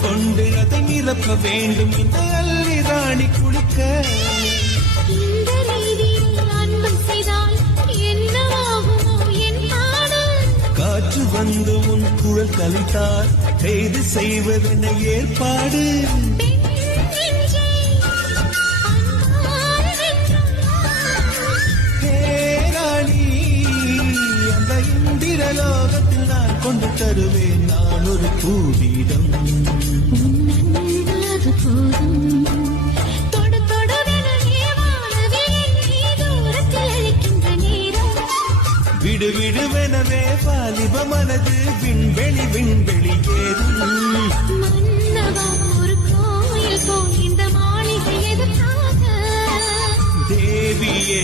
கொண்டு அதை நிரப்ப வேண்டும் இந்த அள்ளி ராணி குளிக்க. இந்த நீதியில் அன்பு செய்தால் என்னவாகுமோ என் பாடல். காற்று வந்து உன் குழல் கலைத்தால் கைது செய்வதென ஏற்பாடு. லோகத்தில் நான் கொண்டு தருவேன் நான் ஒரு பூவீடம். விடு விடுவெனவே வாலிப மனது விண்வெளி விண்வெளி ஏறும். ஒரு கோயில் போல் இந்த மாளிகை எதற்காக தேவியே